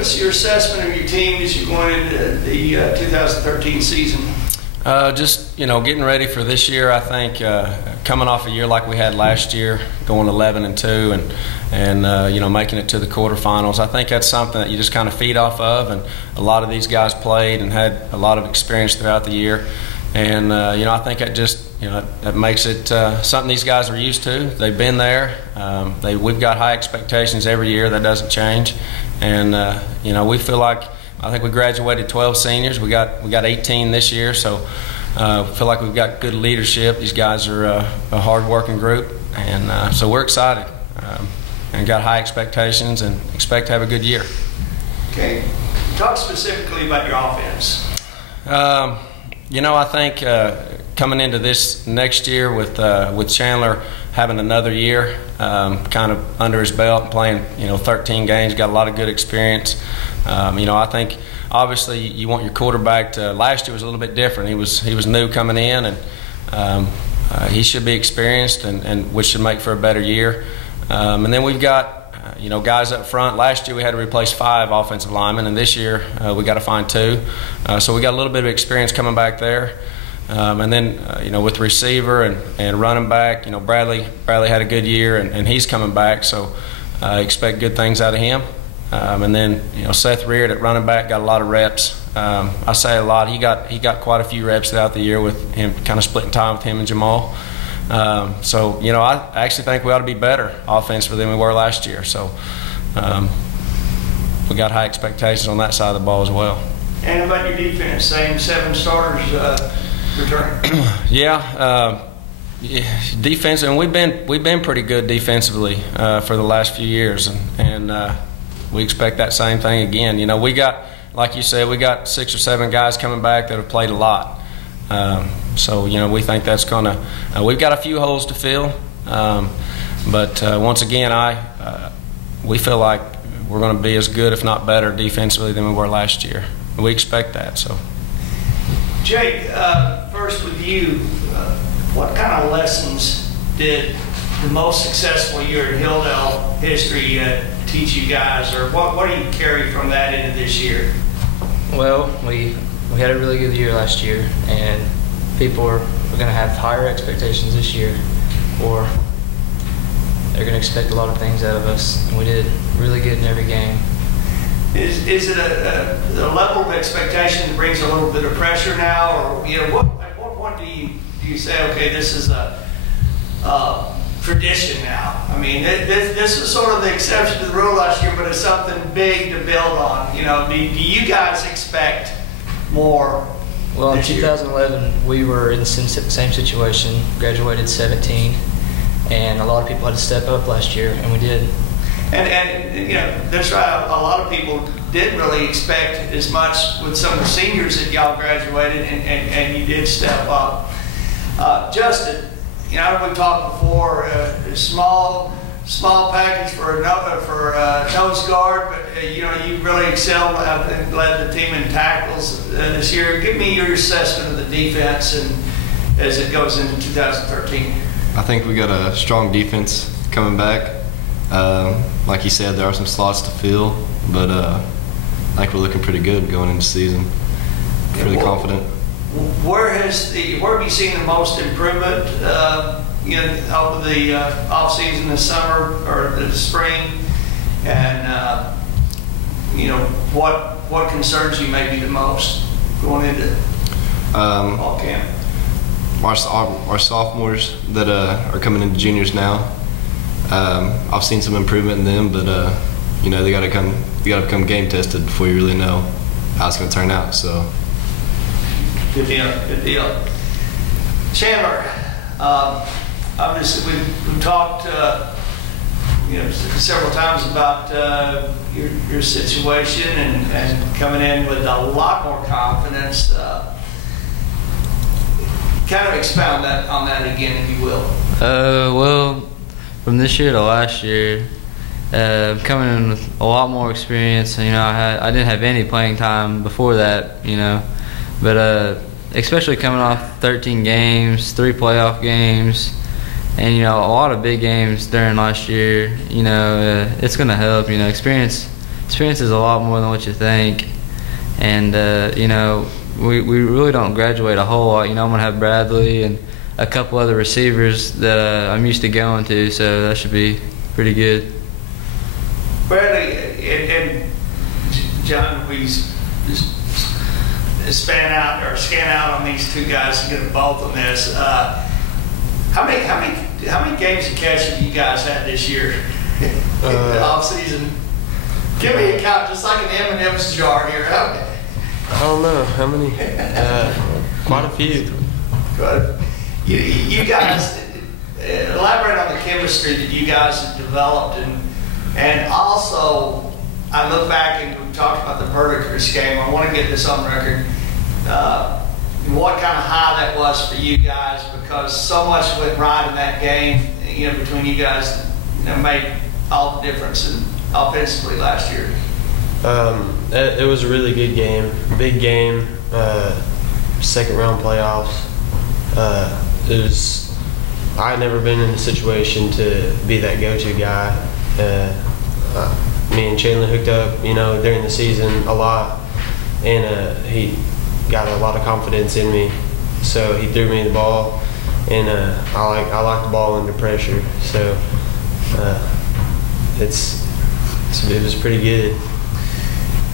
us your assessment of your team as you're going into the 2013 season. Just, getting ready for this year. I think coming off a year like we had last year, going 11-2 and making it to the quarterfinals. I think that's something that you just kind of feed off of, and a lot of these guys played and had a lot of experience throughout the year. And I think that just that makes it something these guys are used to. They've been there. We've got high expectations every year. That doesn't change. And we feel like, I think we graduated 12 seniors. We got 18 this year, so feel like we've got good leadership. These guys are a hard-working group, and so we're excited and got high expectations and expect to have a good year. Okay, talk specifically about your offense. I think coming into this next year with Chandler having another year kind of under his belt and playing 13 games, got a lot of good experience. I think obviously you want your quarterback to. Last year was a little bit different. He was new coming in, and he should be experienced, and which should make for a better year. And then we've got guys up front. Last year we had to replace 5 offensive linemen, and this year we got to find 2. So we got a little bit of experience coming back there. And then with receiver and running back, Bradley had a good year, and he's coming back, so expect good things out of him. And then Seth Reard at running back got a lot of reps. I say a lot. He got quite a few reps throughout the year with him, kind of splitting time with him and Jamal. So I actually think we ought to be better offensively than we were last year. So we got high expectations on that side of the ball as well. And about your defense, same 7 starters returning. Yeah. Defense, and we've been pretty good defensively for the last few years, and we expect that same thing again. We got, like you said, we got 6 or 7 guys coming back that have played a lot. So we think that's gonna. We've got a few holes to fill, but once again, we feel like we're going to be as good, if not better, defensively than we were last year. We expect that. So, Jake, first with you, what kind of lessons did the most successful year in Hilldale history teach you guys, or what do you carry from that into this year? Well, we had a really good year last year, and people are going to have higher expectations this year, or they're going to expect a lot of things out of us, and we did really good in every game. Is it a level of expectation that brings a little bit of pressure now, or at what point do you say, okay, this is a tradition now? I mean, this was sort of the exception to the rule last year, but it's something big to build on. Do you guys expect more? Well, in 2011, we were in the same situation, graduated 17, and a lot of people had to step up last year, and we did. And that's right, a lot of people didn't really expect as much with some of the seniors that y'all graduated, and you did step up. Justin, we've talked before, small package for nose guard, but you really excelled and led the team in tackles this year. Give me your assessment of the defense and as it goes into 2013. I think we got a strong defense coming back. Like you said, there are some slots to fill, but I think we're looking pretty good going into the season. Really confident. Where have you seen the most improvement? Over the off season, the summer or the spring, and what concerns you maybe the most going into fall camp? Our sophomores that are coming into juniors now. I've seen some improvement in them, but they got to become game tested before you really know how it's going to turn out. So. Good deal. Chandler, obviously we've talked several times about your situation and coming in with a lot more confidence. Kind of expound on that again, if you will. Well, from this year to last year, coming in with a lot more experience. I didn't have any playing time before that, but especially coming off 13 games, 3 playoff games, and a lot of big games during last year. It's going to help. Experience experience is a lot more than what you think. And, you know, we really don't graduate a whole lot. You know, I'm going to have Bradley and a couple other receivers that I'm used to going to, so that should be pretty good. Bradley and John, we scan out on these two guys and get them both on this. How many games of catch have you guys had this year in the off season? Give me a count, just like an M&M's jar here. I don't know how many. Quite a few. Good. You guys elaborate on the chemistry that you guys have developed, and also I look back and we talked about the Verdigris game. I want to get this on record. What kind of high that was for you guys, because so much went right in that game. You know, between you guys, made all the difference offensively last year. It was a really good game, big game, second round playoffs. I had never been in a situation to be that go-to guy. Me and Chandler hooked up, during the season a lot, and he got a lot of confidence in me. So he threw me the ball, and I like the ball under pressure. So it was pretty good.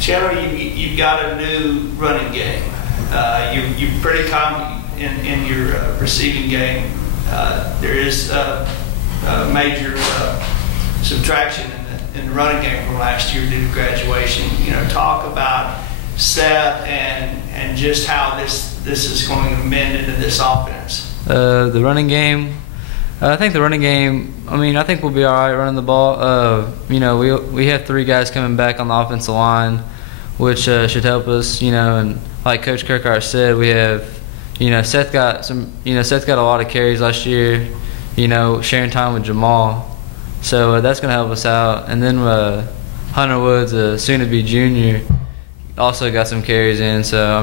Chandler, you've got a new running game. You're pretty confident in your receiving game. There is a major subtraction in the running game from last year due to graduation. Talk about Seth and just how this is going to mend into this offense. The running game. I think the running game, I think we'll be all right running the ball. We have 3 guys coming back on the offensive line, which should help us, and like Coach Kirkhart said, we have, Seth got a lot of carries last year, sharing time with Jamal. So that's going to help us out. And then Hunter Woods, soon-to-be junior, also got some carries in. So,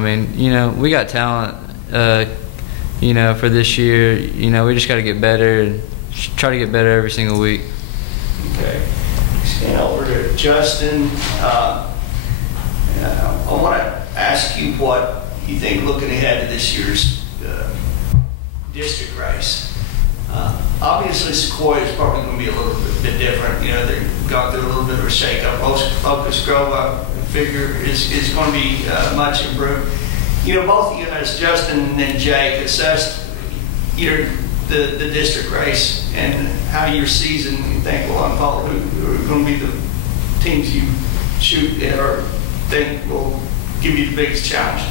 we got talent, for this year. We just got to get better and try to get better every single week. Okay. Stand over to Justin. I want to ask you what you think looking ahead to this year's district race. Obviously, Sequoia is probably going to be a little bit different. They've gone through a little bit of a shakeup. Locust Grove, I figure, is going to be much improved. Both of you, as Justin and Jake, assessed the district race and how your season you think will unfold. Who are going to be the teams you shoot at or think will give you the biggest challenge?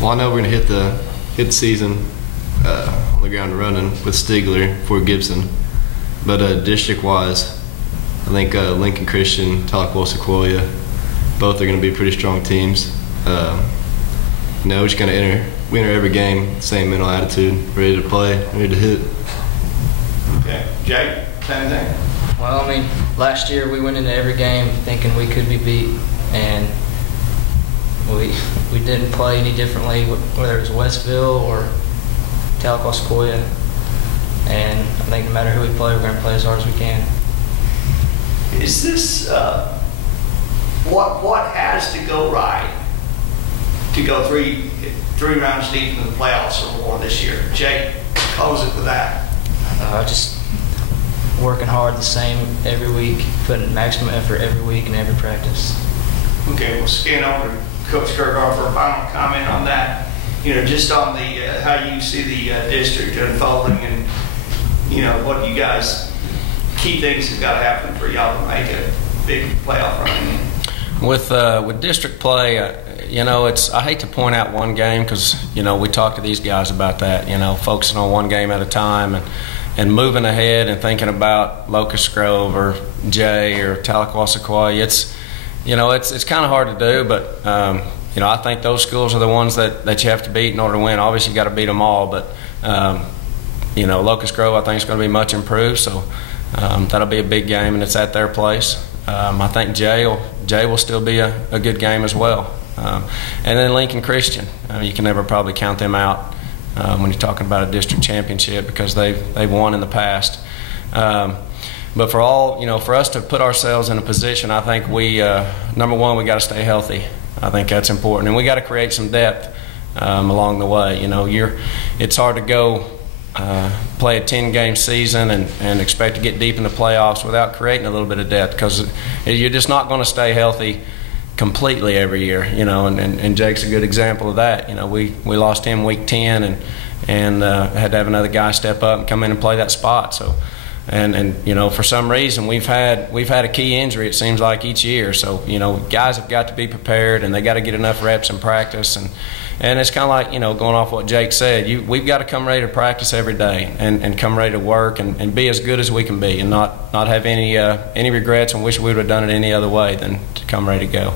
Well, I know we're going to hit the season on the ground running with Stigler for Gibson, but district-wise, I think Lincoln Christian, Tahlequah, Sequoia, both are going to be pretty strong teams. We're just going to enter every game, same mental attitude, ready to play, ready to hit. Okay, Jake, same thing. Well, last year we went into every game thinking we could be beat, and we didn't play any differently, whether it was Westville or Tahlequah, Sequoia. And I think no matter who we play, we're going to play as hard as we can. Is this what has to go right to go three rounds deep in the playoffs or more this year? Jake, close it with that. Just working hard the same every week, putting maximum effort every week in every practice. Okay, we'll scan over to Coach Kirkhart for a final comment on that. Just on the how you see the district unfolding, and what you guys key things have got to happen for y'all to make a big playoff run. With district play, I hate to point out one game because we talk to these guys about that. Focusing on one game at a time and moving ahead and thinking about Locust Grove or Jay or Tahlequah, Sequoia. It's kind of hard to do, but I think those schools are the ones that you have to beat in order to win. Obviously, you got to beat them all, but Locust Grove I think is going to be much improved, so that'll be a big game, and it's at their place. I think Jay will still be a good game as well, and then Lincoln Christian. You can never probably count them out when you're talking about a district championship because they've won in the past. But for all, for us to put ourselves in a position, I think we, number one, we got to stay healthy. I think that's important, and we got to create some depth along the way. It's hard to go play a 10-game season and expect to get deep in the playoffs without creating a little bit of depth, because you're just not going to stay healthy completely every year. And Jake's a good example of that. We lost him week 10 and had to have another guy step up and come in and play that spot. So. And for some reason we've had a key injury, it seems like, each year. So guys have got to be prepared, and they got to get enough reps in practice. And it's kind of like going off what Jake said. We've got to come ready to practice every day and come ready to work and be as good as we can be, and not have any regrets and wish we would have done it any other way than to come ready to go.